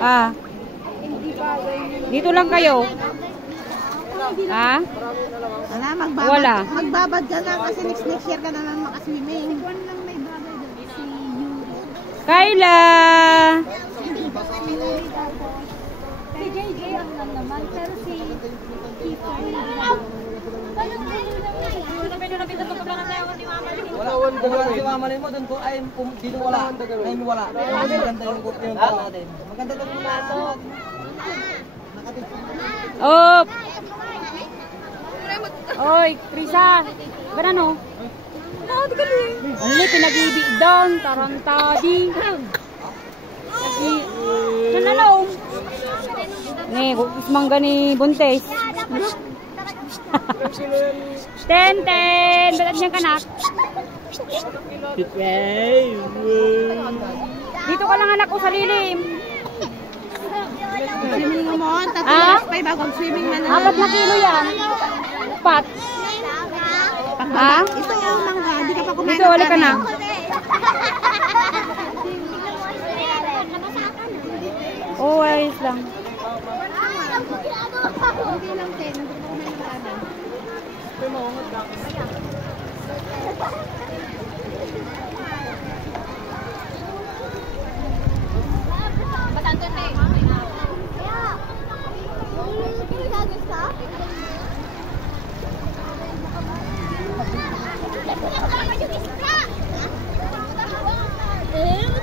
Ah. Dito lang kayo. Ha? Wala. Magbabad ka na kasi next year ka na lang makaswimming. Kayla! Si JJ ang naman, pero si Keeper. Wala wala dagan si Mama mo doon ko ay dito wala. Ay wala. Maganda yung natin. Maganda to muna to. Op! Oy, Krisa! Banano? Ano, pinag-ibig doon. Tarantadi. Nanalong. Nih, kukis mangga ni Buntes. Ten. Balat niyang kanak. Dito ka lang anak ko sa lilim. Swimming mo, tatlo pa bagong swimming na 4 na kilo yan. Pat. Ha? Ito yung mangga, di ka pa kumain. Dito, wala ka na. Oh, ayos lang. Hindi lang 10, hindi pa kumain ng kanin. Batanton na eh.